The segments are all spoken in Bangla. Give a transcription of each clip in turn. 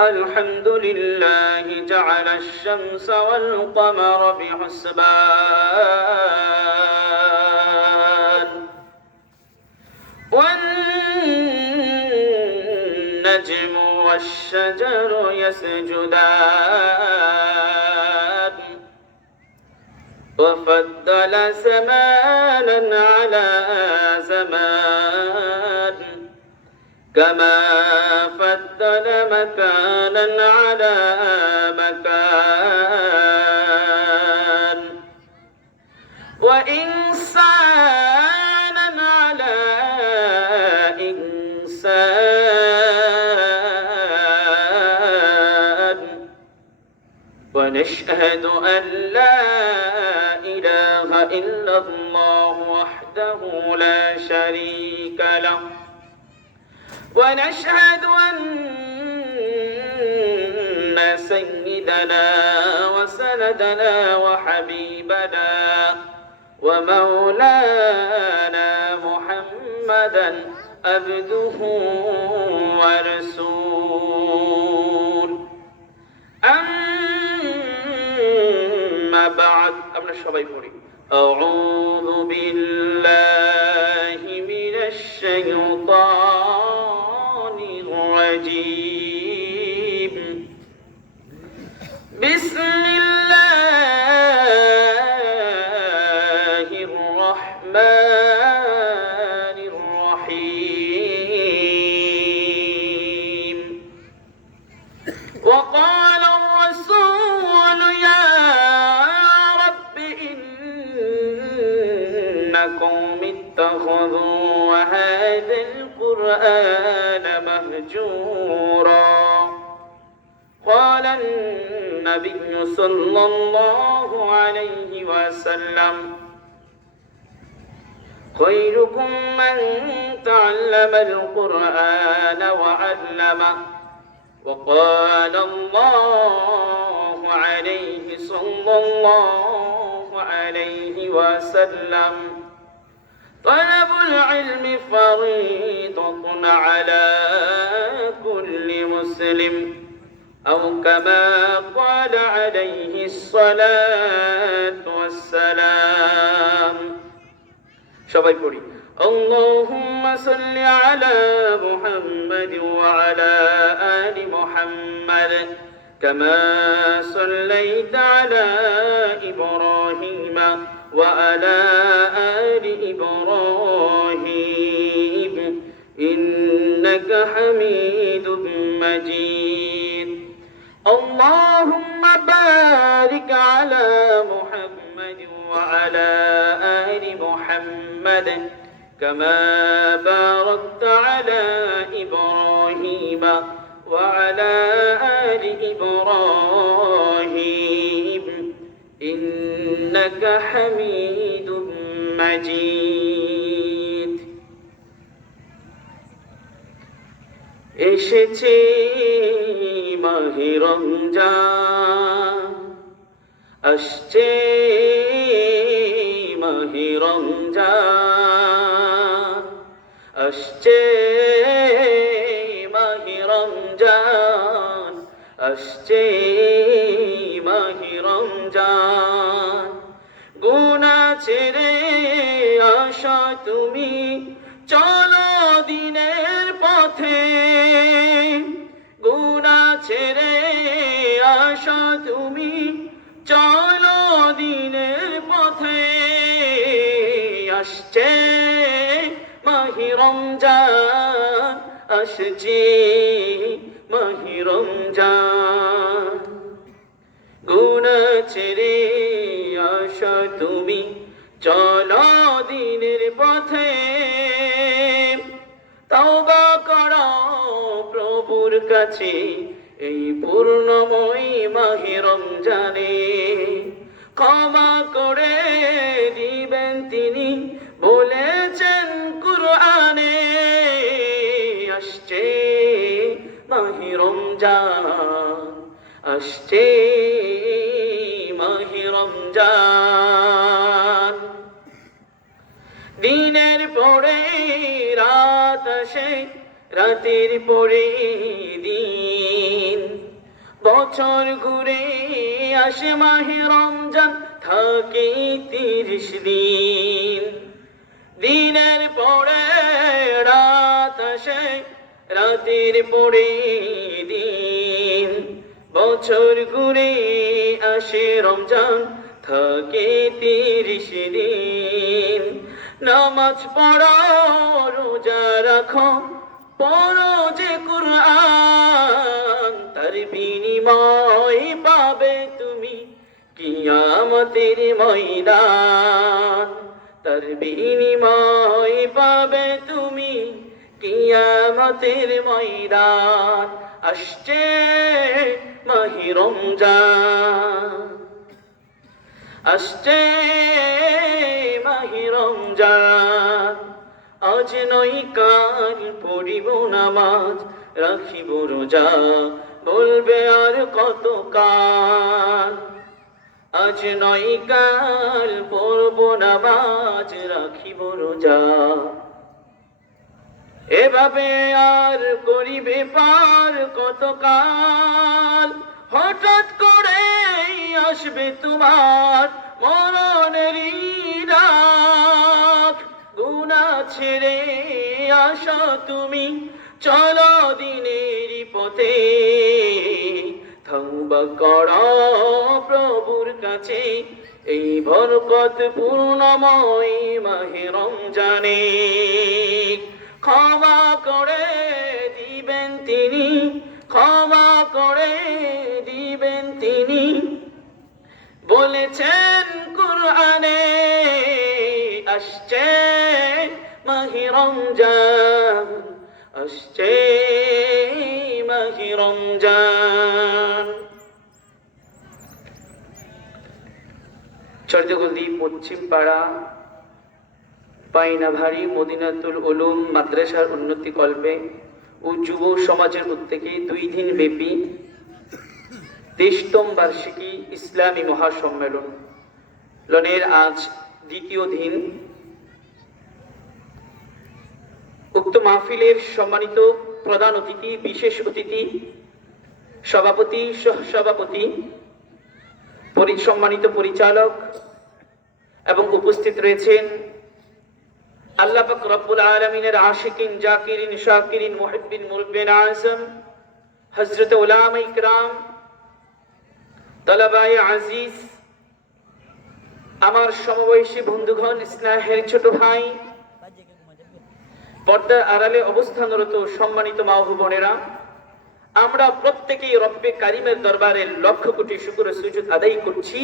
الحمد لله جعل الشمس والقمر بحسبان والنجم والشجر يسجدان وفضل زمانا على زمان كما فضل مكانا على مكان وإنسانا على إنسان ونشهد أن لا إله إلا الله وحده لا شريك له ونشهد أن سيدنا وسندنا وحبيبنا ومولانا محمدا عبده ورسوله أما بعد أعوذ بالله من الشيطان الرجيم بسم الله الرحمن الرحيم وقال الرسول يا رب إن قوم اتخذوا هذا القرآن مهجورا قال النبي صلى الله عليه وسلم خيركم من تعلم القرآن وعلمه وقال الله عليه صلى الله عليه وسلم طلب العلم فريضة على كل مسلم أو كما قال عليه الصلاة والسلام সবাই পড়ি اللهم صل على محمد وعلى آل محمد كما صليت على إبراهيم وعلى آل إبراهيم إنك حميد مجيد اللهم بارك على محمد وعلى آل محمد كما باركت على إبراهيم وعلى آل إبراهيم إنك حميد مجيد এসেছে মাহে রমজান আসছে মাহে রমজান আসছে মাহে রমজান আসছে মাহে রমজান গুনাহ ছেড়ে আসো তুমি চলো দিনের পথে গুনাহ ছেড়ে আসো তুমি চলো দিনের পথে আসছে মাহে রমজান আসছে মাহে রমজান গুনাহ ছেড়ে আসো তুমি চলো দিনের পথে তওবা করো প্রভুর কাছে এই পূর্ণময় মাহে রমজানে ক্ষমা করে দিবেন তিনি বলেছেন কুরআনে আসছে মাহে রমজান আসছে মাহে রমজান দিনের পরে রাত আসে রাতের পরে দিন বছর ঘুরে আসে মাহে রমজান, থাকে 30 দিন। দিনের পরে রাত আসে, রাতের পরে দিন। বছর ঘুরে আসে রমজান, থাকে 30 দিন। নামাজ পড়ো, রোজা রাখো, পড়ো যে কুরআন, তার বিনিময় পাবে তুমি কিয়ামতের ময়দান। তার বিনিময় পাবে তুমি কিয়ামতের ময়দান। আসছে মাহে রমজান, আসছে মাহে রমজান। আজ নয় কাল পড়িব নামাজ, রাখিব রোজা, বলবে আর কত কাল। আজ নয় কাল পড়ব নামাজ, রাখিব রোজা, এভাবে আর করিবে পার কত কাল। হঠাৎ করে আসবে তোমার মরণেরই ডাক, গুনাহ ছেড়ে আসো তুমি, চলো দিনের পথে। তওবা করো প্রভুর কাছে, এই বরকত পূর্ণময় মাহে রমজানে। ক্ষমা করে দিবেন তিনি, ক্ষমা করে দিবেন তিনি, বলেছেন কুরআনে। আসছে মাহে রমজান, আসছে মাহে রমজান। চর্যাগলি পশ্চিম পাড়া পাইনাভারী মদিনাতুল উলুম মাদ্রাসার উন্নতি কল্পে ও যুব সমাজের উদ্যোগে 2 দিন ব্যাপী 23তম বার্ষিকী ইসলামী মহাসম্মেলন লনের আজ 2য় দিন। উক্ত মাহফিলের সম্মানিত প্রধান অতিথি, বিশেষ অতিথি, সভাপতি, সহসভাপতি, সম্মানিত পরিচালক এবং উপস্থিত রয়েছেন আল্লাহ পাক রব্বুল আলামিনের আশিকিন, জাকিরিন, শাকিরিন, মুহিব্বিন, মুরব্বিন আযম, হযরত উলামা ইকরাম, তালাবায়ে আজিজ, আমার সমবয়সী বন্ধুগণ, স্নেহের ছোট ভাই, পর্দার আড়ালে অবস্থানরত সম্মানিত মা ও বোনেরা, আমরা প্রত্যেকেই রব্বে কারিমের দরবারে লক্ষ কোটি শুকর ও সুজুদ আদায় করছি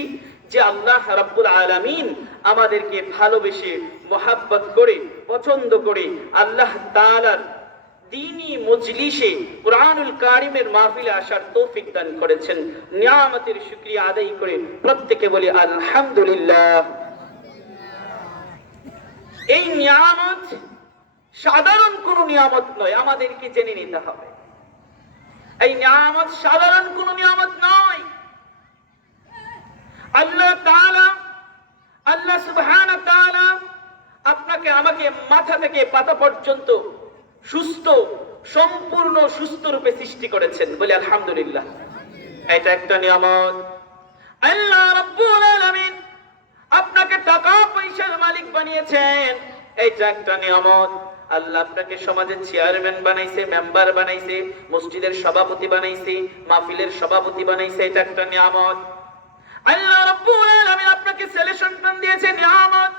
যে আল্লাহ রাব্বুল আলামিন আমাদেরকে ভালোবেসে, মহাব্বত করে, পছন্দ করে আল্লাহ তাআলার দ্বীনি মজলিসে কুরআনুল কারীমের মাহফিলে আসার তৌফিক দান করেছেন। নিয়ামতের শুকরিয়া আদায় করে প্রত্যেকে বলি আলহামদুলিল্লাহ। এই নিয়ামত সাধারণ কোনো নিয়ামত নয়, আমাদেরকে জেনে নিতে হবে। এই নিয়ামত সাধারণ কোনো নিয়ামত নয়। আল্লাহ তাআলা, আল্লাহ সুবহানাহু ওয়া তাআলা আপনাকে আমাকে মাথা থেকে পাতা পর্যন্ত সুস্থ, সম্পূর্ণ সুস্থ রূপে সৃষ্টি করেছেন, বলে আলহামদুলিল্লাহ। এটা একটা নিয়ামত। আল্লাহ রাব্বুল আলামিন আপনাকে টাকা পয়সার মালিক বানিয়েছেন, এটা একটা নিয়ামত। আল্লাহ আপনাকে সমাজের চেয়ারম্যান বানাইছে, মেম্বার বানাইছে, মসজিদের সভাপতি বানাইছে, মাহফিলের সভাপতি বানাইছে, এটা একটা নিয়ামত। আল্লাহ রাব্বুল আলামিন আপনাকে ছেলে সন্তান দিয়েছে, নিয়ামত।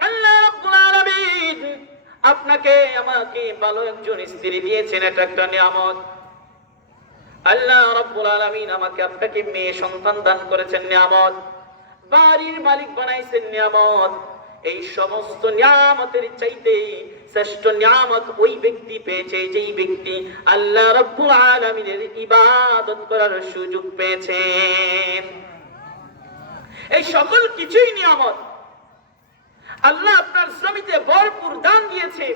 আল্লাহ রাব্বুল আলামিন আপনাকে আমাকে ভালো একজন স্ত্রী দিয়েছেন, এটা একটা নিয়ামত। আল্লাহ রাব্বুল আলামিন আমাকে আপনাকে মেয়ে সন্তান দান করেছেন, নিয়ামত। বাড়ির মালিক বানাইছেন, নিয়ামত। এই সমস্ত নিয়ামতের চাইতে শ্রেষ্ঠ নিয়ামত ওই ব্যক্তি পেয়েছে যেই ব্যক্তি আল্লাহ রাব্বুল আলামিনের ইবাদত করার সুযোগ পেয়েছেন। এই সকল কিছুই নিয়ামত। আল্লাহ আপনার জমিতে ভরপুর দান দিয়েছে,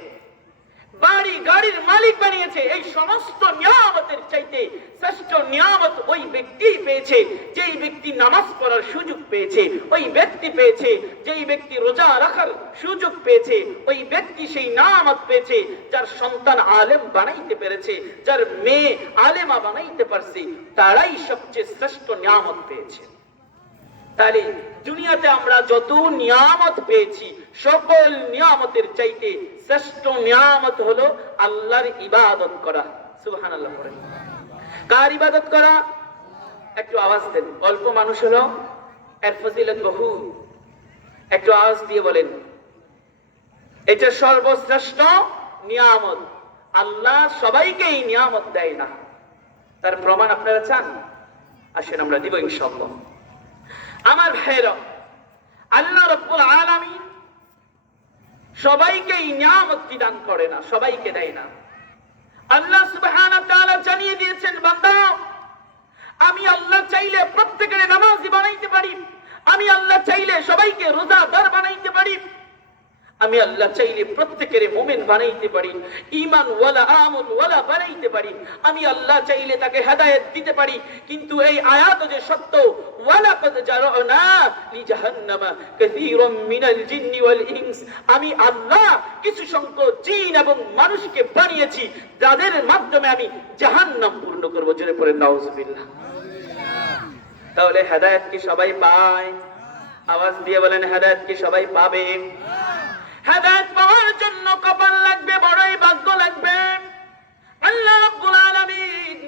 বাড়ি গাড়ির মালিক বানিয়েছে। এই সমস্ত নিয়ামতের চাইতে শ্রেষ্ঠ নিয়ামত ওই ব্যক্তি পেয়েছে যেই ব্যক্তি নামাজ পড়ার সুযোগ পেয়েছে, ওই ব্যক্তি পেয়েছে যেই ব্যক্তি রোজা রাখার সুযোগ পেয়েছে, ওই ব্যক্তি সেই নিয়ামত পেয়েছে যার সন্তান আলেম বানাইতে পেরেছে, যার মেয়ে আলেমা বানাইতে পারছে, তারাই সবচেয়ে শ্রেষ্ঠ নিয়ামত পেয়েছে। তাহলে দুনিয়াতে আমরা যত নিয়ামত পেয়েছি সকল নিয়ামতের চাইতে শ্রেষ্ঠ নিয়ামত হলো আল্লাহর ইবাদত করা। সুবহানাল্লাহ পড়েন। কার ইবাদত করা? একটু আওয়াজ দেন। অল্প মানুষ হলো, এর ফজিলত বহু। একটু আওয়াজ দিয়ে বলেন এটা সর্বশ্রেষ্ঠ নিয়ামত। আল্লাহ সবাইকে এই নিয়ামত দেয় না। তার প্রমাণ আপনারা চান? আসেন আমরা দিব ইনশাআল্লাহ। আমার ভাইরা, আল্লাহ রাব্বুল আলামিন সবাইকে এই নিয়ামতটি দান করে না, সবাইকে দেয় না। আল্লাহ সুবহানাহু ওয়া তাআলা জানিয়ে দিয়েছেন, বান্দা আমি আল্লাহ চাইলে প্রত্যেকের নামাজি বানাইতে পারি, আমি আল্লাহ চাইলে সবাইকে রোজাদার বানাইতে পারি, আমি আল্লাহ চাইলে প্রত্যেকের মুমিন বানাইতে পারি, ঈমান ওয়ালা আমল ওয়ালা বানাইতে পারি, আমি আল্লাহ চাইলে তাকে হেদায়েত দিতে পারি। কিন্তু এই আয়াত যে সত্য, ওয়ালাকাদ জারানা লিজাহান্নামা কাসীরাম মিনাল জিন্নি ওয়াল ইনস, আমি আল্লাহ কিছু সংখ্যক জিন এবং মানুষকে বানিয়েছি যাদের মাধ্যমে আমি জাহান্নাম পূর্ণ করব। জোরে পড়েন নাউজুবিল্লাহ। তাহলে হেদায়েত কি সবাই পায়? আওয়াজ দিয়ে বলেন হেদায়েত কি সবাই পাবে? হেদায়েত পাওয়ার জন্য কপাল লাগবে, বড়ই ভাগ্য লাগবে। আল্লাহ রাব্বুল আলামিন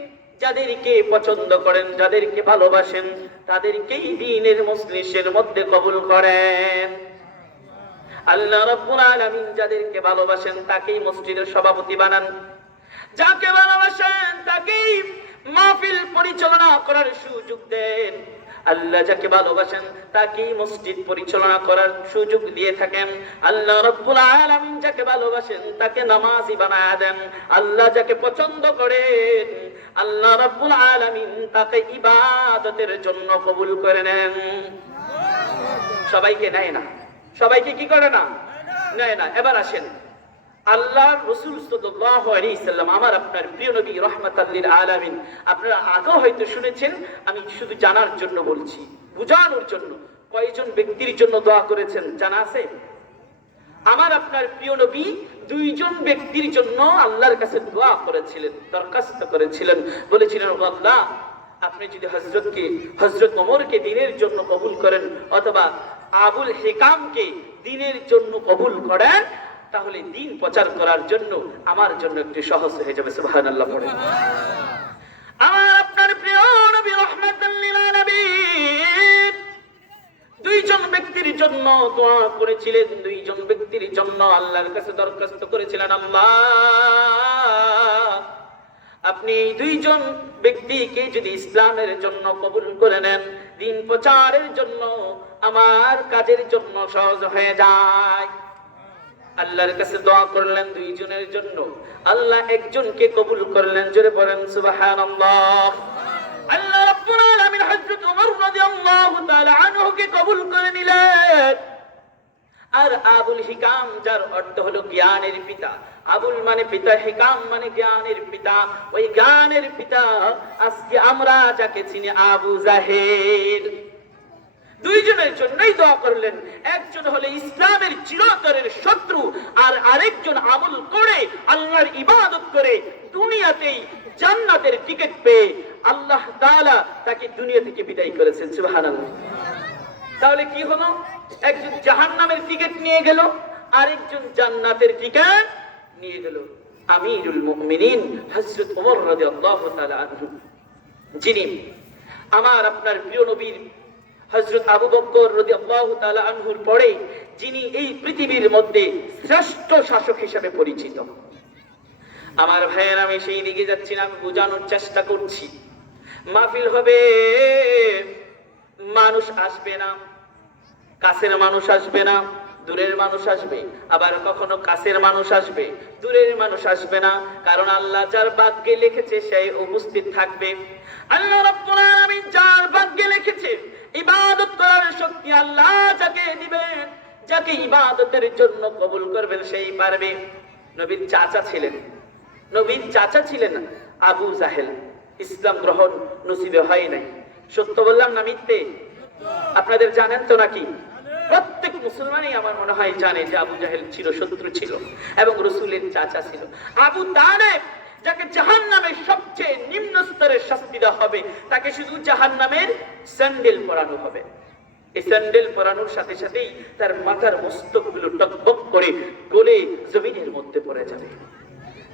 যাদেরকে পছন্দ করেন, যাদেরকে ভালোবাসেন, তাদেরকেই দ্বীনের মজলিসের মধ্যে কবুল করেন। আল্লাহ রাব্বুল আলামিন যাদেরকে ভালোবাসেন তাকেই মসজিদের সভাপতি বানান, যাকে ভালোবাসেন তাকেই মাহফিল পরিচালনা করার সুযোগ দেন। আল্লাহ যাকে ভালোবাসেন তাকেই মসজিদ পরিচালনা করার সুযোগ দিয়ে থাকেন। আল্লাহ রাব্বুল আলামিন যাকে ভালোবাসেন তাকে নামাজি বানায়া দেন। আল্লাহ যাকে পছন্দ করেন আল্লাহ রাব্বুল আলামিন তাকে ইবাদতের জন্য কবুল করে নেন। সবাইকে নেয় না, সবাইকে কি করে না? নেয় না। এবার আসেন, আল্লাহ রাসূল সাল্লাল্লাহু আলাইহি সাল্লাম আমার আপনার প্রিয় নবী রাহমাতাল লিল আলামিন, আপনারা আগেও হয়তো শুনেছেন, আমি শুধু জানার জন্য বলছি, বুঝানোর জন্য। কয়জন ব্যক্তির জন্য দোয়া করেছেন জানা আছে? আমার আপনার প্রিয় নবী দুইজন ব্যক্তির জন্য আল্লাহর কাছে দোয়া করেছিলেন, দরখাস্ত করেছিলেন, বলেছিলেন আল্লাহ আপনি যদি হযরত ওমরকে দ্বীনের জন্য কবুল করেন অথবা আবুল হিকামকে দ্বীনের জন্য কবুল করেন, তাহলে দ্বীন প্রচার করার জন্য আমার জন্য একটু সহজ হয়ে যাবে। সুবহানাল্লাহ পড়েন। আমার আপনার প্রিয় নবী রাহমাতাল লিল আলামিন দুইজন ব্যক্তির জন্য দোয়া করেছিলেন, দুইজন ব্যক্তির জন্য আল্লাহর কাছে দরখাস্ত করেছিলেন, আল্লাহ আপনি এই দুইজন ব্যক্তিকে যদি ইসলামের জন্য কবুল করে নেন, দ্বীন প্রচারের জন্য আমার কাজের জন্য সহজ হয়ে যায়। আল্লাহর কাছে দোয়া করলেন দুইজনের জন্য, আল্লাহ একজনকে কবুল করলেন। জোরে পড়েন সুবহানাল্লাহ। আল্লাহ রাব্বুল আলামিন হযরত ওমর রাদিয়াল্লাহু তাআলা আনহুকে কবুল করে নিলেন। আর আবুল হিকাম, যার অর্থ হলো জ্ঞানের পিতা, আবুল মানে পিতা, হিকাম মানে জ্ঞানের পিতা, ওই জ্ঞানের পিতা আজকে আমরা যাকে চিনি আবু জাহেল, দুইজনের জন্যই দোয়া করলেন। একজন হলো ইসলামের চিরতরের শত্রু, আর আরেকজন আমল করে আল্লাহর ইবাদত করে দুনিয়াতেই জান্নাতের টিকিট পেয়ে আল্লাহ তাআলা তাকে দুনিয়া থেকে বিদায় করেছেন। সুবহানাল্লাহ। তাহলে কি হলো? একজন জাহান্নামের টিকিট নিয়ে গেল, আরেকজন জান্নাতের টিকিট নিয়ে গেল। আমিরুল মুমিনিন হযরত ওমর রাদিয়াল্লাহু তাআলা আনহু, যিনি আমার আপনার প্রিয় নবীর হযরত আবু বকর রাদিয়াল্লাহু তাআলা আনহুর পরে যিনি এই পৃথিবীর মধ্যে শ্রেষ্ঠ শাসক হিসেবে পরিচিত। আমার ভাইয়ের, আমি সেই দিকে যাচ্ছি না, আমি বোঝানোর চেষ্টা করছি। মাহফিল হবে, মানুষ আসবে না, কাছের মানুষ আসবে না, দূরের মানুষ আসবে, আবার কখনো কাছের মানুষ আসবে, দূরের মানুষ আসবে না, কারণ আল্লাহ যার ভাগ্যে লিখেছে সেই উপস্থিত থাকবে। আল্লাহ রাব্বুল আলামিন যার ভাগ্যে লিখেছে ইবাদত করার শক্তি আল্লাহ যাকে দিবেন, যাকে ইবাদতের জন্য কবুল করবেন সেই পারবে। নবীর চাচা ছিলেন আবু জাহেল। ইসলাম গ্রহণ নসিবে হয় নাই। সত্য বললাম না মিথ্যে? আপনাদের জানেন তো নাকি? প্রত্যেক মুসলমানই আমার মনে হয় জানে যে আবু জাহেল ছিল শত্রু ছিল এবং রাসূলের চাচা ছিল। আবু তালেব যাকে জাহান্নামের সবচেয়ে নিম্ন স্তরের শাস্তি দেওয়া হবে, তাকে শুধু জাহান্নামের স্যান্ডেল পরানো হবে। এই স্যান্ডেল পরানোর সাথে সাথেই তার মাথার মস্তকগুলো টকবক করে গলে জমিনের মধ্যে পড়ে যাবে।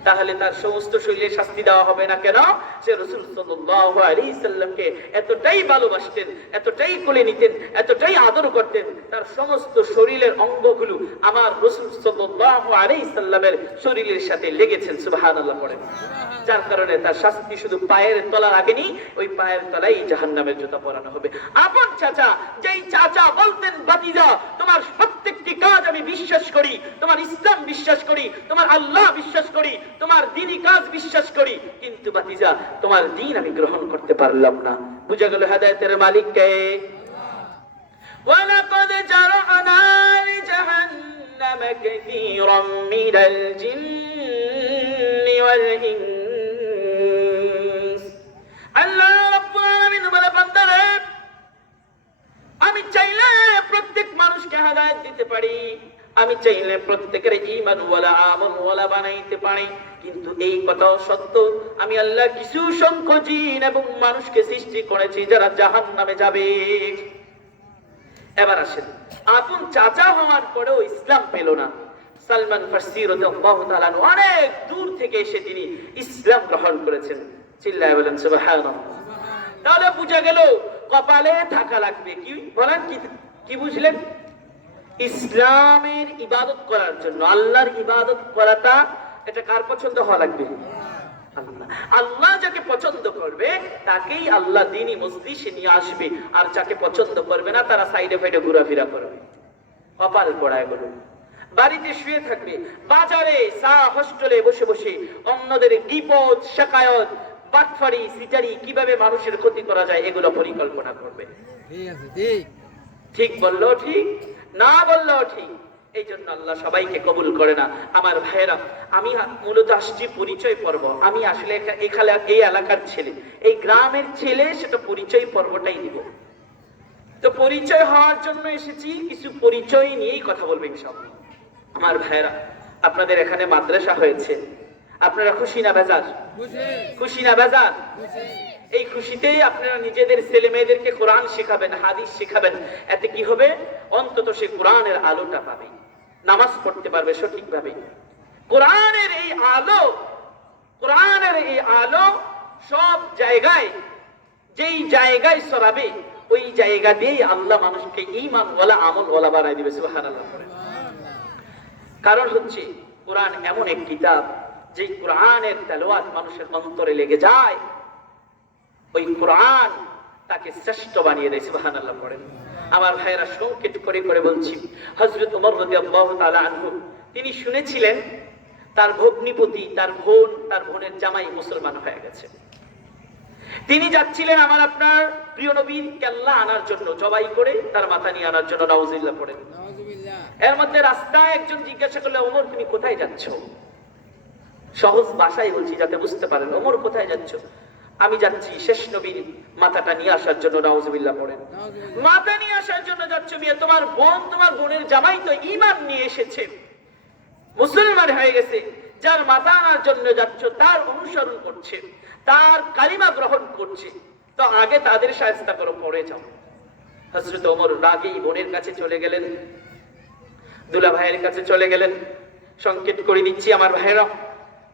তাহলে তার সমস্ত শরীরে শাস্তি দেওয়া হবে না কেন? সে রাসূল সাল্লাল্লাহু আলাইহি সাল্লামকে এতটাই ভালোবাসতেন, এতটাই কোলে নিতেন, এতটাই আদর করতেন, তার সমস্ত শরীরের অঙ্গগুলো আমার রাসূল সাল্লাল্লাহু আলাইহি সাল্লামের শরীরের সাথে লেগেছেন। সুবহানাল্লাহ পড়েন। যার কারণে তার শাস্তি শুধু পায়ের তলা লাগেনি, ওই পায়ের তলায় জাহান্নামের জুতা পরানো হবে। আপন চাচা, যেই চাচা বলতেন ভাতিজা তোমার প্রত্যেকটি কাজ আমি বিশ্বাস করি, তোমার ইসলাম বিশ্বাস করি, তোমার আল্লাহ বিশ্বাস করি, তোমার দ্বীনি কাজ বিশ্বাস করি, কিন্তু ভাতিজা তোমার দ্বীন আমি গ্রহণ করতে পারলাম না। বুঝা গেল হেদায়েতের মালিক কে? ওয়ালাকাদ জারআনা লিজাহান্নাম কাসীরাম মিনাল জিন্নি ওয়াল ইনস। আল্লাহ রাব্বুল আলামিন বলে বান্দারে, আমি চাইলে প্রত্যেক মানুষকে হেদায়েত দিতে পারি, আমি চাইলে প্রত্যেকের ঈমান ওয়ালা আমল ওয়ালা বানাইতে পারি, কিন্তু এই কথা সত্য আমি আল্লাহ কিছু সংখ্যক জিন এবং মানুষকে সৃষ্টি করেছি যারা জাহান্নামে যাবে। এবার আসেন, আপন চাচা হওয়ার পরেও ইসলাম পেল না। সালমান ফারসি রাদিয়াল্লাহু তাআলা অনেক দূর থেকে এসে তিনি ইসলাম গ্রহণ করেছেন। চিল্লায় বলেন সুবহানাল্লাহ। তাহলে বুঝা গেল কপালে থাকা লাগবে। কি বলেন? কি বুঝলেন? ইসলামের ইবাদত করার জন্য, আল্লাহর ইবাদত করাটা এটা কার পছন্দ হওয়া লাগবে? আল্লাহ। আল্লাহ যাকে পছন্দ করবে তাকেই আল্লাহ দ্বীনি মজলিসে নিয়ে আসবে, আর যাকে পছন্দ করবে না তারা সাইডে ফাইডে ঘোরাফেরা করবে। কপাল পড়ায় গেল। বাড়িতে শুয়ে থাকবে, বাজারে চা হোস্টেলে বসে বসে অন্যদের বিপদ শিকায়ত বাটফারি সিটারি কিভাবে মানুষের ক্ষতি করা যায় এগুলো পরিকল্পনা করবে। ঠিক বললো ঠিক, না বললো ঠিক। এই জন্য আল্লাহ সবাইকে কবুল করে না। আমার ভাইয়েরা, আমি মূলত আসছি পরিচয় পর্ব। আমি আসলে এখানে এই এলাকার ছেলে, এই গ্রামের ছেলে, সেটা পরিচয় পর্বটাই দিব। তো পরিচয় হওয়ার জন্য এসেছি, কিছু পরিচয় নিয়েই কথা বলবো ইনশাআল্লাহ। আমার ভাইয়েরা, আপনাদের এখানে মাদ্রাসা হয়েছে, আপনারা খুশি না বেজার? খুশি না বেজার? এই খুশিতেই আপনারা নিজেদের ছেলে মেয়েদেরকে কোরআন শেখাবেন, হাদিস শেখাবেন। এতে কি হবে? অন্তত সে কোরআনের আলোটা পাবে, নামাজ পড়তে পারবে সঠিকভাবে। কোরআনের এই আলো, কোরআনের এই আলো সব জায়গায়, যেই জায়গায় ছড়াবে ওই জায়গা দিয়েই আল্লাহ মানুষকে ঈমান ওয়ালা আমল ওয়ালা বানাই দিবে। সুবহানাল্লাহ। কারণ হচ্ছে কোরআন এমন এক কিতাব, যে কোরআনের তেলাওয়াত মানুষের অন্তরে লেগে যায়, ওই কোরআন তাকে শ্রেষ্ঠ বানিয়ে দেয়। সুবহানাল্লাহ পড়েন। আমার ভাইয়েরা, সংক্ষেপ করে করে বলছি, হযরত ওমর রাদিয়াল্লাহু তাআলা আনহু তিনি শুনেছিলেন তার ভগ্নিপতি, তার বোনের জামাই মুসলমান হয়ে গেছে। তিনি যাচ্ছিলেন আমার আপনার প্রিয় নবীর কেল্লা আনার জন্য, জবাই করে তার মাথা নিয়ে আনার জন্য। নাউজুবিল্লাহ পড়েন। এর মধ্যে রাস্তায় একজন জিজ্ঞাসা করলে, ওমর তুমি কোথায় যাচ্ছ? সহজ ভাষায় বলছি যাতে বুঝতে পারেন। ওমর কোথায় যাচ্ছ? আমি যাচ্ছি শেষ নবীর মাথাটা নিয়ে আসার জন্য। নাউজুবিল্লাহ পড়েন। মাথা নিয়ে আসার জন্য যাচ্ছ? মেয়ে, তোমার বোনের জামাই তো ঈমান নিয়ে এসেছে, মুসলমান হয়ে গেছে। যার মাথা আনার জন্য যাচ্ছ তার অনুসরণ করছে, তার কালিমা গ্রহণ করছে, তো আগে তাদের শায়েস্তা করো, পরে যাও। হযরত ওমর রাগেই বোনের কাছে চলে গেলেন, দুলা ভাইয়ের কাছে চলে গেলেন। সংকেত করে দিচ্ছি আমার ভাইয়েরা,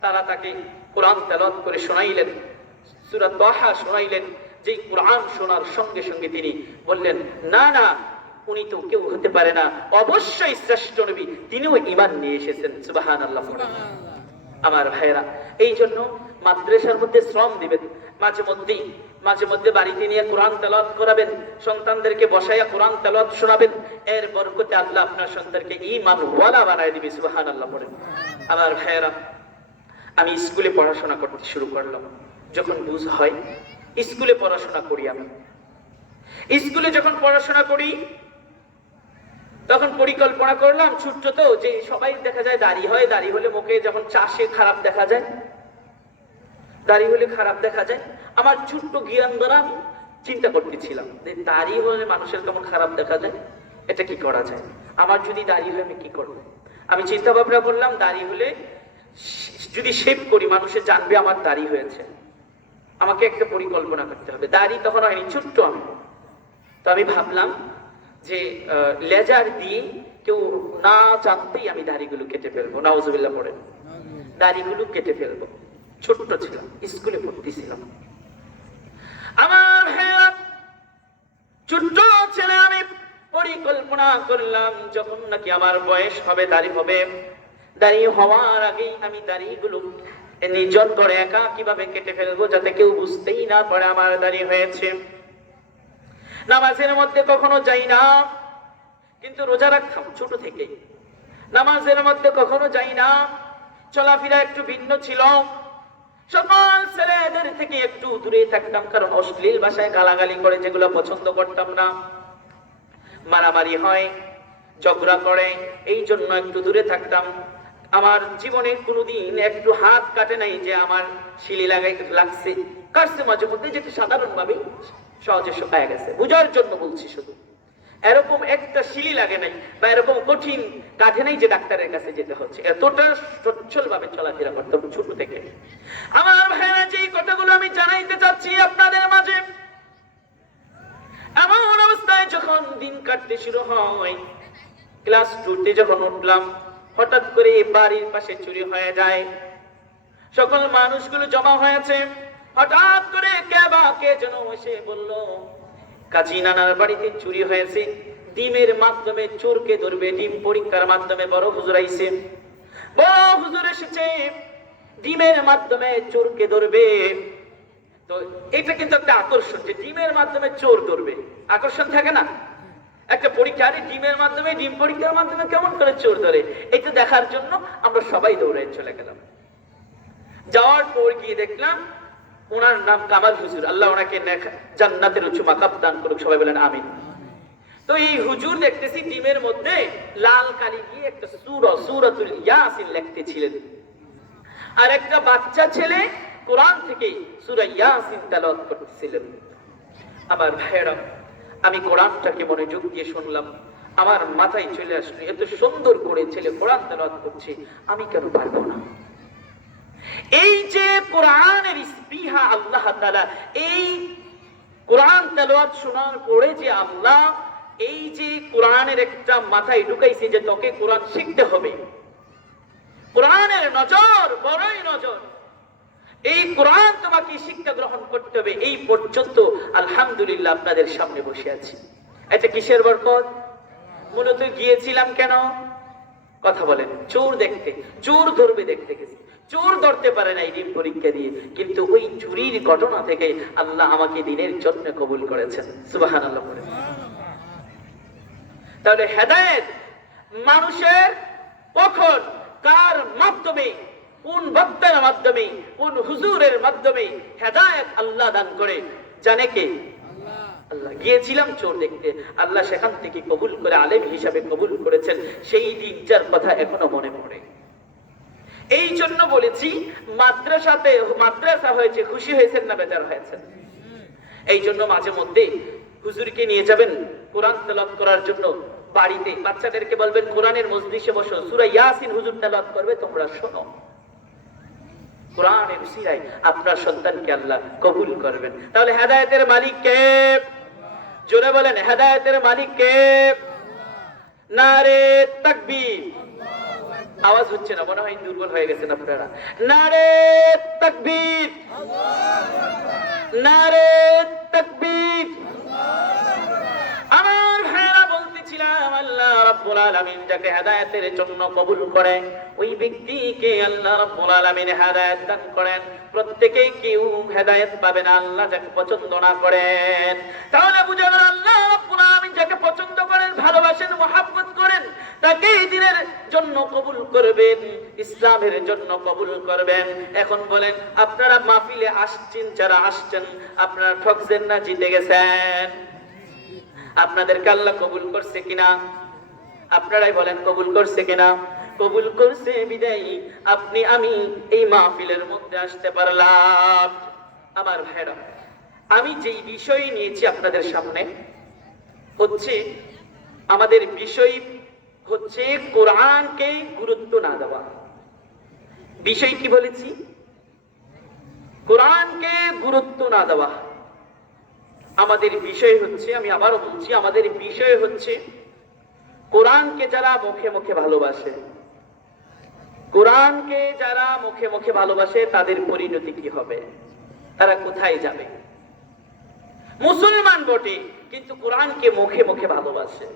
তারা তাকে কোরআন তেলাওয়াত করে শোনাইলেন, সূরা তাহা শোনাইলেন। যে কোরআন শোনার সঙ্গে সঙ্গে তিনি বললেন, না না, উনি তো কেউ হতে পারে না, অবশ্যই শ্রেষ্ঠ নবী, তিনিও ঈমান নিয়ে এসেছেন। সুবহানাল্লাহ। আমার ভাইয়েরা, এই জন্য মাদ্রাসার মধ্যে শ্রম দিবেন, মাঝে মধ্যে বাড়িতে নিয়ে কোরআন তেলাওয়াত করাবেন, সন্তানদেরকে বসাইয়া কোরআন তেলাওয়াত শোনাবেন। এর বরকতে আল্লাহ আপনার সন্তানকে ঈমান ওয়ালা বানায় দিবে। সুবহানাল্লাহ পড়েন। আমার ভাইয়েরা, আমি স্কুলে পড়াশোনা করতে শুরু করলাম। যখন বুঝ হয়, স্কুলে পড়াশোনা করি। আমি স্কুলে যখন পড়াশোনা করি তখন পরিকল্পনা করলাম, ছোট্ট তো, যে সবাই দেখা যায় দাড়ি হয়, দাড়ি হলে মুখে যখন চাষে খারাপ দেখা যায়, দাড়ি হলে খারাপ দেখা যায়। আমার ছোট্ট জ্ঞান দ্বারা আমি চিন্তা করতেছিলাম যে দাড়ি হলে মানুষের কেমন খারাপ দেখা যায়, এটা কি করা যায়, আমার যদি দাড়ি হয় আমি কি করবো। আমি চিন্তা ভাবনা করলাম দাড়ি হলে যদি শেভ করি মানুষে জানবে আমার দাড়ি হয়েছে, আমাকে একটা পরিকল্পনা করতে হবে। দাড়ি তখন হয়নি, ছোট্ট আমি। তো আমি ভাবলাম যে লেজার দিয়ে কেউ না জানতেই আমি দাড়িগুলো কেটে ফেলবো, নাউজুবিল্লাহ পড়েন, দাড়িগুলো কেটে ফেলবো। ছোট্ট ছিলাম, স্কুলে ভর্তি ছিলাম। আমার ছোট্ট ছেলে, আমি পরিকল্পনা করলাম যখন নাকি আমার বয়স হবে, দাড়ি হবে, দাড়ি হওয়ার আগেই আমি দাড়িগুলো নির্জন করে একা কিভাবে কেটে ফেলবো যাতে কেউ বুঝতেই না পারে আমার দাড়ি হয়েছে। নামাজের মধ্যে কখনো যাই না, কিন্তু রোজা রাখতাম ছোট থেকে। নামাজের মধ্যে কখনো যাই না, চলাফেরা একটু ভিন্ন ছিল, সকল ছেলেদের থেকে একটু দূরে থাকতাম, কারণ অশ্লীল ভাষায় গালাগালি করে যেগুলো পছন্দ করতাম না, মারামারি হয়, ঝগড়া করে, এই জন্য একটু দূরে থাকতাম। আমার জীবনে কোনোদিন একটু হাত কাটে নাই যে আমার শিলি লাগছে, কাটছে মাঝে মধ্যে, যেটা সাধারণ ভাবে সহজে শুকায় গেছে, বুঝার জন্য বলছি শুধু। এরকম একটা শিলি লাগে নাই বা এরকম কঠিন কাটে নাই যে ডাক্তারের কাছে যেতে হচ্ছে, এতটা সচ্ছল ভাবে চলাফেরা করতাম ছোট থেকে। আমার ভাইরা, যে কথাগুলো আমি জানাইতে চাচ্ছি আপনাদের মাঝে, এমন অবস্থায় যখন দিন কাটতে শুরু হয়, ক্লাস 2 তে যখন উঠলাম, হঠাৎ করে বাড়ির পাশে চুরি হয়ে যায়। সকল মানুষগুলো জমা হয়েছে, হঠাৎ করে কে যেন এসে বলল কাজী নানার বাড়িতে চুরি হয়েছে, ডিমের মাধ্যমে চোরকে ধরবে, ডিম পরীক্ষার মাধ্যমে বড় হুজুর আইছে, বড় হুজুর এসেছে, ডিমের মাধ্যমে চোরকে ধরবে। তো এটা কিন্তু একটা আকর্ষণ, যে ডিমের মাধ্যমে চোর ধরবে, আকর্ষণ থাকে না একটা পরীক্ষা, আরে ডিমের মাধ্যমে, ডিম পরীক্ষার মাধ্যমে কেমন করে চোর ধরে, এটা দেখার জন্য আমরা সবাই দৌড়ে চলে গেলাম। যাওয়ার পর গিয়ে দেখলাম ওনার নাম কামাল হুজুর, আল্লাহ ওনাকে জান্নাতের উচ্চ মাকাম দান করুক, সবাই বলেন আমিন। তো এই হুজুর দেখতেছি ডিমের মধ্যে লাল কালি দিয়ে একটা সূরাতুল ইয়াসিন লিখতেছিলেন, আর একটা বাচ্চা ছেলে কোরআন থেকে সূরা ইয়াসিন তেলাওয়াত করতেছিলেন। আমার ভাইয়েরা, আমি কোরআনটাকে মনোযোগ দিয়ে শুনলাম, আমার মাথায় চলে আসলো এত সুন্দর করে ছেলে কোরআন তেলাওয়াত করছে, আমি কেন পারবো না। এই যে কোরআনের স্পৃহা আল্লাহ তাআলা, এই কোরআন তেলাওয়াত শোনার পরে যে আল্লাহ এই যে কোরআনের একটা মাথায় ঢুকাইছে যে তোকে কোরআন শিখতে হবে, কোরআনের নজর বড়ই নজর, এই কোরআন তোমাকে শিক্ষা গ্রহণ করতে হবে, এই পর্যন্ত আলহামদুলিল্লাহ আপনাদের সামনে বসে আছি। এটা কিসের বরকত? মূলত গিয়েছিলাম কেন? কথা বলেন, চোর দেখতে, চোর ধরবে দেখতে গেছি, চোর ধরতে পারে না এই ডিম পরীক্ষা দিয়ে, কিন্তু ওই চুরির ঘটনা থেকে আল্লাহ আমাকে দিনের জন্য কবুল করেছেন, সুবহানাল্লাহ। তাহলে হেদায়েত মানুষের কখন, কার মাধ্যমে, কোন বক্তার মাধ্যমে, কোন হুজুরের মাধ্যমে হেদায়েত আল্লাহ দান করে জানে কে? আল্লাহ। গিয়েছিলাম চোর দেখতে, আল্লাহ সেখান থেকে কবুল করে আলেম হিসাবে কবুল করেছেন, সেই দিনটার কথা এখনো মনে পড়ে। এই জন্য বলেছি মাদ্রাসা হয়েছে, খুশি হয়েছেন না বেজার হয়েছেন? এই জন্য মাঝে মধ্যে হুজুরকে নিয়ে যাবেন কোরআন তেলাওয়াত করার জন্য, বাড়িতে বাচ্চাদেরকে বলবেন কোরআনের মজলিসে বসো, সূরা ইয়াসিন হুজুর তেলাওয়াত করবে, তোমরা শোনো। কোরআনের উসিলায় আপনার সন্তানকে আল্লাহ কবুল করবেন। তাহলে হেদায়েতের মালিক কে? জোরে বলেন, হেদায়েতের মালিক কে? নারে তাকবীর। আওয়াজ হচ্ছে না, মনে হয় দুর্বল হয়ে গেছেন আপনারা। নারে তাকবীর, নারে তাকবীর। আমার ভাইরা বলতেছিলাম, আল্লাহ রাব্বুল আলামিন যাকে হেদায়েতের জন্য কবুল করেন, ওই ব্যক্তিকে আল্লাহ রাব্বুল আলামিন হেদায়েত দান করেন। প্রত্যেকেই কেউ হেদায়েত পাবে না আল্লাহ যাকে পছন্দ না করেন। তাহলে বুঝা গেল আল্লাহ রাব্বুল আলামিন যাকে পছন্দ করেন, ভালোবাসেন, মহব্বত করেন, তাকেই দ্বীনের জন্য কবুল করবেন, ইসলামের জন্য কবুল করবেন। এখন বলেন, আপনারা মাহফিলে আসছেন, যারা আসছেন আপনারা ঠকছেন না জিতে গেছেন? আপনাদেরকে আল্লাহ কবুল করছে কিনা? আপনারাই বলেন, কবুল করছে কিনা? কবুল করছে বিদায় আপনি আমি এই মাহফিলের মধ্যে আসতে পারলাম। আমার ভাইরা, আমি যেই বিষয় নিয়েছি আপনাদের সামনে হচ্ছে, আমাদের বিষয় হচ্ছে কোরআনকে গুরুত্ব না দেওয়া। বিষয় কি বলেছি? কোরআনকে গুরুত্ব না দেওয়া। আমাদের বিষয় হচ্ছে, আমি আবারও বলছি, আমাদের বিষয় হচ্ছে কোরআনকে যারা মুখে মুখে ভালোবাসে, কোরআনকে যারা মুখে মুখে ভালোবাসে তাদের পরিণতি কি হবে, তারা কোথায় যাবে? মুসলমান বটে কিন্তু কোরআনকে মুখে মুখে ভালোবাসে।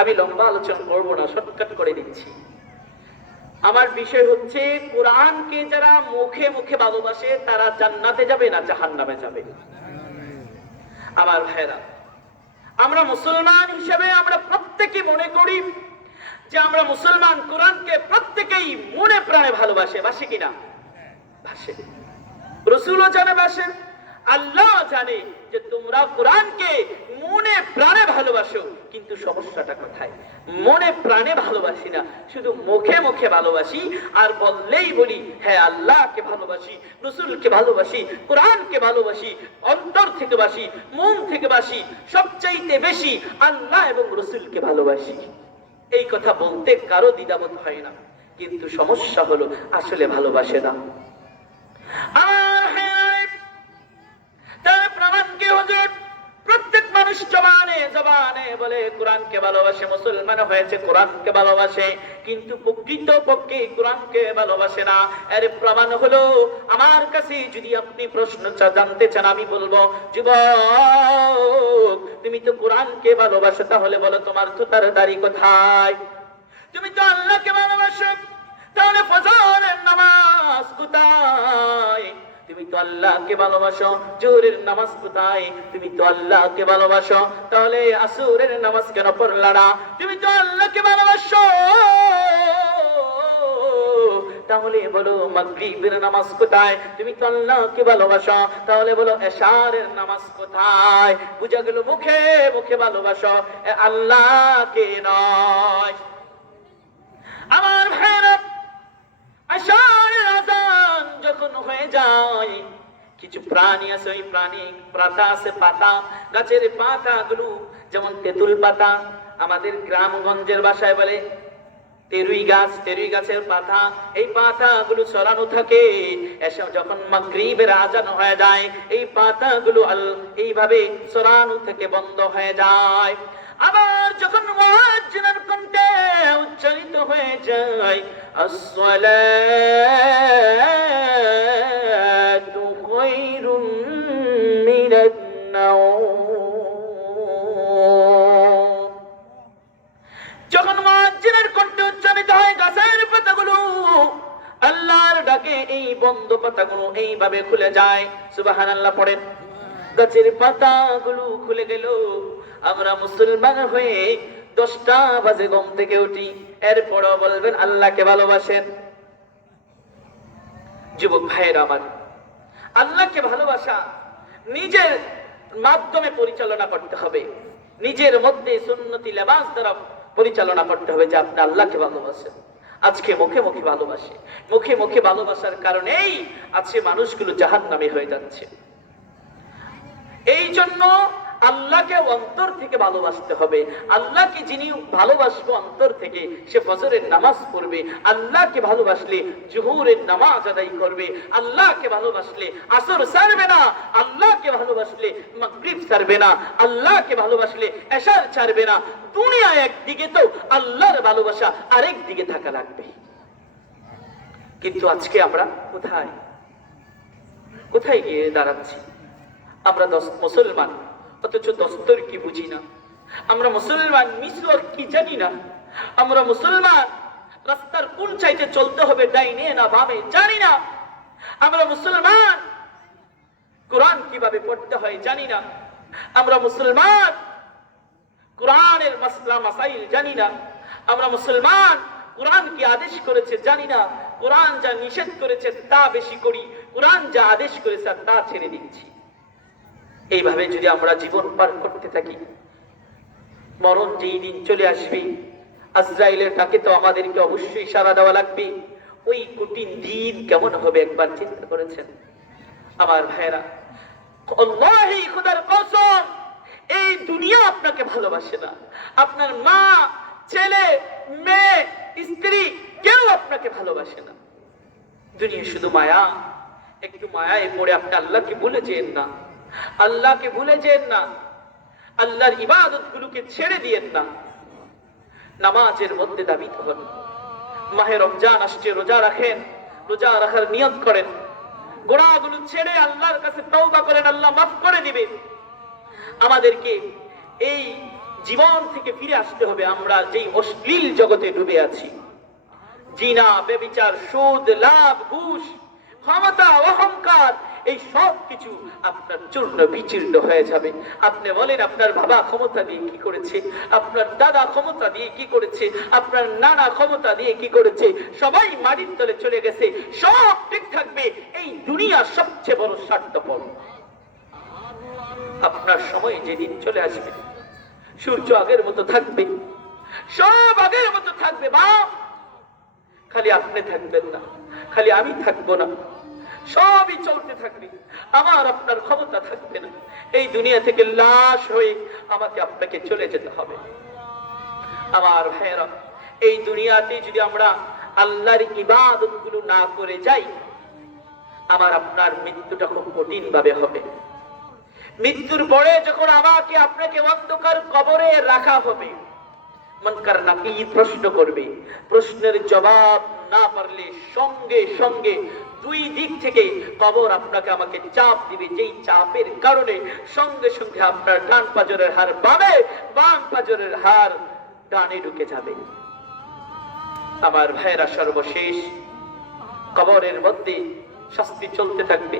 আমি লম্বা আলোচনা করবো না, শর্টকাট করে দিচ্ছি। আমার বিষয় হচ্ছে কোরআনকে যারা মুখে মুখে ভালোবাসে তারা জান্নাতে যাবে না জাহান্নামে যাবে। আমার ভাইরা, আমরা মুসলমান হিসেবে আমরা প্রত্যেকে মনে করি যে আমরা মুসলমান, কোরআনকে প্রত্যেকেই মনে প্রাণে ভালোবাসে। বাসে কিনা? বাসে। রাসূলও জানে বাসেন, আল্লাহ জানে যে তোমরা কোরআনকে মনে প্রাণে ভালোবাসো। কিন্তু সমস্যাটা কোথায়? মনে প্রাণে ভালোবাসি না, শুধু মুখে মুখে ভালোবাসি। আর বললেই বলি হ্যাঁ আল্লাহকে ভালোবাসি, রাসূলকে ভালোবাসি, কোরআনকে ভালোবাসি, অন্তর থেকে বাসি, মন থেকে বাসি, সবচাইতে বেশি আল্লাহ এবং রাসূলকে ভালোবাসি। এই কথা বলতে কারো দ্বিধাবোধ হয় না, কিন্তু সমস্যা হলো আসলে ভালোবাসে না। তার প্রমাণ কি হুজুর? প্রত্যেক মানুষ জবানে জবানে বলে কোরআনকে ভালোবাসে, মুসলমান হয়েছে কোরআনকে ভালোবাসে, কিন্তু প্রকৃত পক্ষে কোরআনকে ভালোবাসে না। এর প্রমাণ হলো আমার কাছে যদি আপনি প্রশ্ন জানতে চান, আমি বলবো যুবক তুমি তো কোরআনকে ভালোবাসো, তাহলে বলো তোমার থুতার দাড়ি কোথায়? তুমি তো আল্লাহকে ভালোবাসো, তাহলে ফজরের নামাজ কোথায়? তুমি তো আল্লাহকে ভালোবাসো, জোহরের নামাজ কোথায়? তুমি তো আল্লাহকে ভালোবাসো, তাহলে আসরের নামাজ কেন পড়লা না? তুমি তো আল্লাহকে ভালোবাসো, তাহলে বলো মাগরিবের নামাজ কোথায়? তুমি তো আল্লাহকে ভালোবাসো, তাহলে বলো এশারের নামাজ কোথায়? বুঝা গেল মুখে মুখে ভালোবাসো, আল্লাহকে নয়। আমার ভাইরা, এশারের আযান যখন হয়ে যায়, কিছু প্রাণী আছে, ওই প্রাণী পাতা আছে, পাতা গাছের পাতাগুলো যেমন তেঁতুল পাতা, আমাদের গ্রামগঞ্জের ভাষায় বলে তেরুই গাছ, তেরুই গাছের পাতা, এই পাতাগুলো ছড়ানো থাকে। এসব যখন মাগরিবের আযান হয়ে যায়, এই পাতাগুলো এইভাবে ছড়ানো থেকে বন্ধ হয়ে যায়। আবার যখন মুয়াজ্জিনের কণ্ঠে উচ্চারিত হয়ে যায় আসসালাতু খায়রুম মিনান নাওম, যখন মুয়াজ্জিনের কণ্ঠে উচ্চারিত হয় গাছের পাতাগুলো আল্লাহর ডাকে, এই বন্ধ পাতাগুলো এইভাবে খুলে যায়। সুবহানাল্লাহ পড়েন। গাছের পাতাগুলো খুলে গেল। আমরা মুসলমান হয়ে 10টা বাজে ঘুম থেকে উঠি, এরপরও বলবেন আল্লাহকে ভালোবাসেন। যুবক ভাইয়েরা আমার, আল্লাহকে ভালোবাসা নিজের মাধ্যমে পরিচালনা করতে হবে, নিজের মধ্যে সুন্নতি লেবাস দ্বারা পরিচালনা করতে হবে যে আপনি আল্লাহকে ভালোবাসেন। আজকে মুখে মুখে ভালোবাসে, মুখে মুখে ভালোবাসার কারণেই আজকে মানুষগুলো জাহান্নামী হয়ে যাচ্ছে। এই জন্য আল্লাহকে অন্তর থেকে ভালোবাসতে হবে। আল্লাহকে যিনি ভালোবাসবো অন্তর থেকে, সে ফজরের নামাজ পড়বে। আল্লাহকে ভালোবাসলে জোহরের নামাজ আদায় করবে। আল্লাহকে ভালোবাসলে আসর ছাড়বে না। আল্লাহকে ভালোবাসলে মাগরিব ছাড়বে না। আল্লাহকে ভালোবাসলে এশার ছাড়বে না। দুনিয়া একদিকে তো আল্লাহর ভালোবাসা আরেক দিকে থাকা লাগবে। কিন্তু আজকে আমরা কোথায় কোথায় গিয়ে দাঁড়াচ্ছি? আমরা মুসলমান, অথচ দস্তর কি বুঝি না। আমরা মুসলমান, মিসওয়াক কি জানি না। আমরা মুসলমান, রাস্তার কোন চাইতে চলতে হবে, ডাইনে না বামে জানি না। আমরা মুসলমান, কোরআন কিভাবে পড়তে হয় জানি না। আমরা মুসলমান, কোরআনের মাসলা মাসাইল জানি না। আমরা মুসলমান, কোরআন কি আদেশ করেছে জানি না। কোরআন যা নিষেধ করেছে তা বেশি করি, কোরআন যা আদেশ করেছে তা ছেড়ে দিচ্ছি। এইভাবে যদি আমরা জীবন পার করতে থাকি, মরণ যেই দিন চলে আসবে আজরাইলের ডাকে তো আমাদেরকে অবশ্যই সাড়া দেওয়া লাগবে। ওই কঠিন দিন কেমন হবে একবার চিন্তা করেছেন? আমার ভাইরা, আল্লাহি খোদার কসম, এই দুনিয়া আপনাকে ভালোবাসে না। আপনার মা, ছেলে, মেয়ে, স্ত্রী কেউ আপনাকে ভালোবাসে না। দুনিয়া শুধু মায়া। একটু মায়ায় পড়ে আপনি আল্লাহকে ভুলে যেন না, আল্লাহকে ভুলে যেন না, আল্লাহর ইবাদত গুলোকে ছেড়ে দিয়েন না। নামাজের মধ্যে দাবিত হন। মাহে রমজান আসছে, রোজা রাখেন, রোজা রাখার নিয়ত করেন, গোড়াগুলো ছেড়ে আল্লাহর কাছে তওবা করেন, আল্লাহ মাফ করে দিবেন। আমাদেরকে এই জীবন থেকে ফিরে আসতে হবে। আমরা যেই অশ্লীল জগতে ডুবে আছি, জিনা, ব্যভিচার, সুদ, লাভ, ঘুষ, ক্ষমতা, অহংকার, এই সব কিছু আপনার চূর্ণ বিচূর্ণ হয়ে যাবে। আপনি বলেন আপনার বাবা ক্ষমতা দিয়ে কি করেছে, আপনার দাদা ক্ষমতা দিয়ে কি করেছে, আপনার নানা ক্ষমতা দিয়ে কি করেছে, সবাই মাটির তলে চলে গেছে, সব ঠিক থাকবে। এই দুনিয়া সবচেয়ে বড় স্বার্থপর। আপনার সময় যেদিন চলে আসবে, সূর্য আগের মতো থাকবে, সব আগের মতো থাকবে। বাপ, খালি আপনি থাকবেন না, খালি আমি থাকবো না, সবই চলতে থাকবে। আমার আপনার ক্ষমতা থাকবে না। এই দুনিয়া থেকে লাশ হয়ে আমাকে আপনাকে চলে যেতে হবে। আমার ভাইয়েরা, এই দুনিয়াতে যদি আমরা আল্লাহর ইবাদত গুলো না করে যাই, আমার আপনার মৃত্যুটা খুব কঠিন ভাবে হবে। মৃত্যুর পরে যখন আমাকে আপনাকে অন্ধকার কবরে রাখা হবে, মুনকার নাকির প্রশ্ন করবে। প্রশ্নের জবাব না পারলে সঙ্গে সঙ্গে দুই দিক থেকে কবর আপনাকে আমাকে চাপ দিবে। যেই চাপের কারণে সঙ্গে সঙ্গে আপনার ডান পাজরের হাড় বামে, বাম পাজরের হাড় ডানে ঢুকে যাবে। আমার ভাইরা, সর্বশেষ কবরের মধ্যে শাস্তি চলতে থাকবে।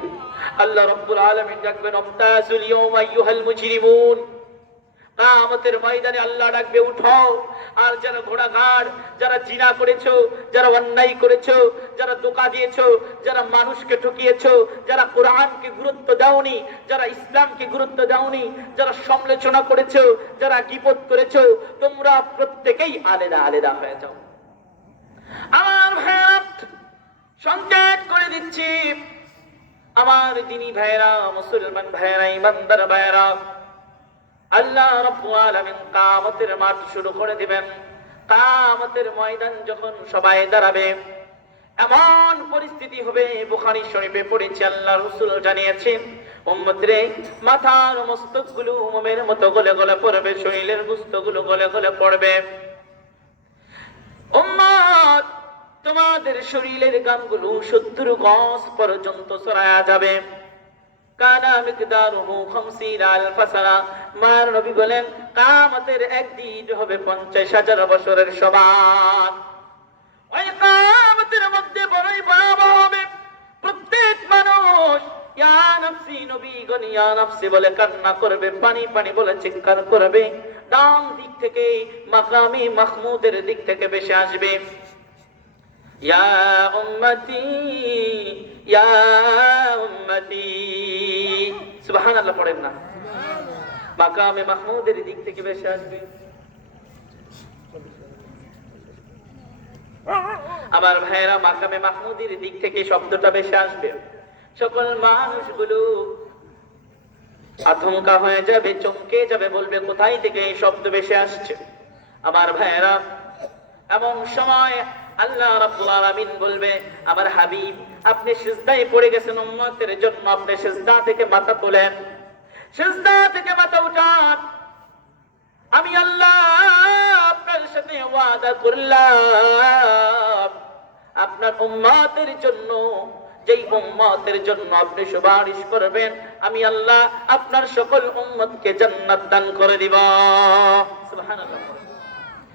আল্লাহ রাব্বুল আলামিন ডাকবেন, আমতাজুল ইয়াওমা আইয়ুহাল মুজরিমুন। কিয়ামতের ময়দানে আল্লাহ ডাকবে, উঠো। আর যারা ঘোড়াঘাট, যারা জিনা করেছো, যারা অন্যায় করেছো, যারা ধোঁকা দিয়েছো, যারা মানুষকে ঠকিয়েছো, যারা কোরআনকে গুরুত্ব দাওনি, যারা ইসলামকে গুরুত্ব দাওনি, যারা সমালোচনা করেছো, যারা গীবত করেছো, তোমরা প্রত্যেকেই আলাদা আলাদা হয়ে যাও। আমার ভাইরা, সংকেত করে দিচ্ছি, আমার দিনী ভাইরা, মুসলমান ভাইরা, ইমানদার ভাইরা, আল্লাহ রাব্বুল আলামিন কিয়ামতের মাঠ শুরু করে দিবেন। কিয়ামতের ময়দান যখন সবাই দাঁড়াবে, এমন পরিস্থিতি হবে, বুখারী শরীফে পড়েছে, আল্লাহ রাসূল জানিয়েছেন, উম্মতরে মাথার মস্তকগুলো মোমের মতো গলে গলে পড়বে, শরীরের গোশতগুলো গলে গলে পড়বে। উম্মত, তোমাদের শরীরের গামগুলো 70 গজ পর্যন্ত ছড়ায়া যাবে। কানা মিকদারুহু 50,000 সানা। মার নবী বলেন, কিয়ামতের একদিন হবে 50,000 বছরের সমান। ওই কিয়ামতের মধ্যে বড়ই ভয়াবহ হবে। প্রত্যেক মানুষ ইয়া নাফসি, নবীগণ ইয়া নাফসি বলে কান্না করবে, পানি পানি বলে চিৎকার করবে। ডান দিক থেকে মাকামে মাহমুদের দিক থেকে ভেসে আসবে, ইয়া উম্মতি, ইয়া উম্মতি। সুবহানাল্লাহ পড়েন না? মাকামে মাহমুদের দিক থেকে ভেসে আসবে। আমার ভাইয়েরা, মাকামে মাহমুদের দিক থেকে শব্দটা ভেসে আসবে। সকল মানুষগুলো আতঙ্কা হয়ে যাবে, চমকে যাবে, বলবে কোথায় থেকে এই শব্দ ভেসে আসছে। আমার ভাইয়েরা, এমন সময় আল্লাহ রাব্বুল আলামিন বলবে, আমার হাবিব, আপনি সিজদায় পড়ে গেছেন উম্মতের জন্য, আপনি সিজদা থেকে মাথা তোলেন, সিজদা থেকে মাথা উঠান। আমি আল্লাহ আপনার সাথে ওয়াদা করলাম, আপনার উম্মতের জন্য, যেই উম্মতের জন্য আপনি সুপারিশ করবেন, আমি আল্লাহ আপনার সকল উম্মতকে জান্নাত দান করে দিব। সুবহানাল্লাহ।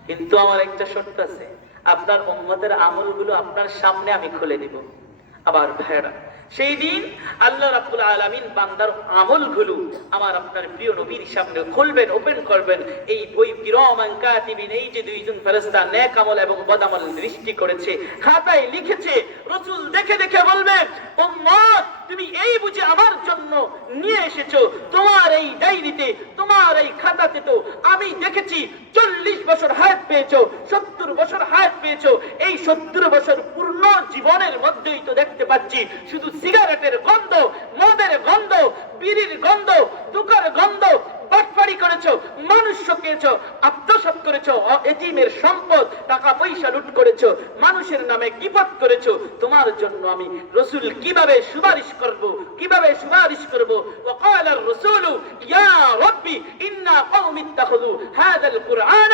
কিন্তু আমার একটা শর্ত আছে, আপনার উম্মতের আমলগুলো আপনার সামনে আমি খুলে দিব। আবার ভাইরা, সেই দিন আল্লাহ রাব্বুল আলামিন বান্দার আমলগুলো আমার আপনার প্রিয় নবীর সামনে খুলবেন, ওপেন করবেন। এই বই কিরামান কাতিবিন, এই যে দুইজন ফেরেশতা নেক আমল এবং বদ আমল সৃষ্টি করেছে, খাতায় লিখেছে, রাসূল দেখে দেখে বলবেন, উম্মত, তুমি এই বুঝে আমার জন্য নিয়ে এসেছো, তোমার এই ডায়েরিতে, তোমার এই খাতাতে তো আমি দেখেছি 40 বছর হায়াত পেয়েছো, 70 দিয়েছো, এই 70 বছর পূর্ণ জীবনের মধ্যেই তো দেখতে পাচ্ছি শুধু সিগারেটের গন্ধ, মদের গন্ধ, বিড়ির গন্ধ, দুকার গন্ধ, বাটপাড়ি করেছো, মানুষ ঠকিয়েছো, আত্মসাৎ করেছো, এতিমের সম্পদ, টাকা পয়সা লুট করেছো, মানুষের নামে গীবত করেছো। তোমার জন্য আমি রাসূল কিভাবে সুপারিশ করব, কিভাবে সুপারিশ করব? وقال الرسول يا ربي إن قوم اتخذوا هذا القرآن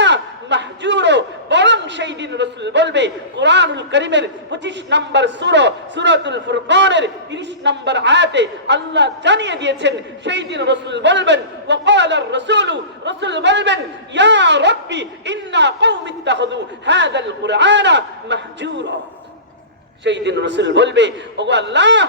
মাহজুরো। বরং সেই দিন রাসূল বলবে, কোরআনুল কারীমের 25 নম্বর সূরা সূরাতুল ফুরকানের 30 নম্বর আয়াতে আল্লাহ জানিয়ে দিয়েছেন, সেই দিন রাসূল বলবেন, وقال الرسول, রাসূল বলবেন, ইয়া রাব্বি ইন্না কওমি ইত্তাখাযু হাযাল কুরআনা মাহজুরা। সেই দিন রাসূল বলবে, ওগো আল্লাহ,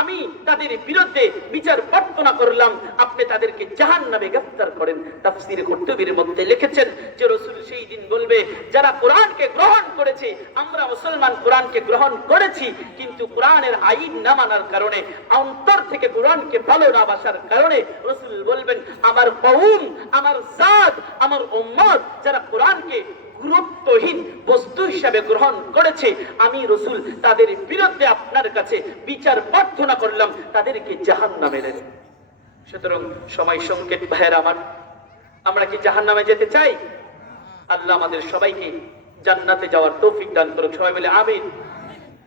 আমি তাদের বিরুদ্ধে বিচার প্রার্থনা করলাম, আপনি তাদেরকে জাহান্নামে গ্রেফতার করেন। তাফসীর কুরতুবীর মধ্যে লিখেছেন যে রাসূল সেই দিন বলবে, যারা কোরআনকে গ্রহণ করেছে, আমরা মুসলমান কোরআনকে গ্রহণ করেছি, কিন্তু কোরআনের আইন না মানার কারণে, অন্তর থেকে কোরআনকে ভালো না বাসার কারণে রাসূল বলবেন, আমার কওম, আমার জাত, আমার উম্মত যারা কোরআনকে গুরুত্বহীন বস্তু হিসাবে গ্রহণ করেছে, আমি রাসূল তাদের বিরুদ্ধে আপনার কাছে বিচার প্রার্থনা করলাম, তাদেরকে জাহান্নামে দেন। সুতরাং সময় সংকেত ভাইয়ের আমার, আমরা কি জাহান্নামে যেতে চাই? আল্লাহ আমাদের সবাইকে জান্নাতে যাওয়ার তৌফিক দান করুন, সবাই বলে আমিন।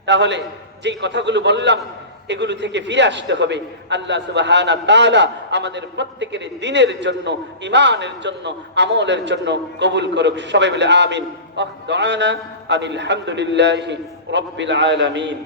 তাহলে যেই কথাগুলো বললাম, এগুলো থেকে ফিরে আসতে হবে। আল্লাহ সুবহানাহু ওয়া তাআলা আমাদের প্রত্যেকের দ্বীনের জন্য, ঈমানের জন্য, আমলের জন্য কবুল করুক, সবাই বলে আমিন। আলহামদুলিল্লাহি রাব্বিল আলামিন।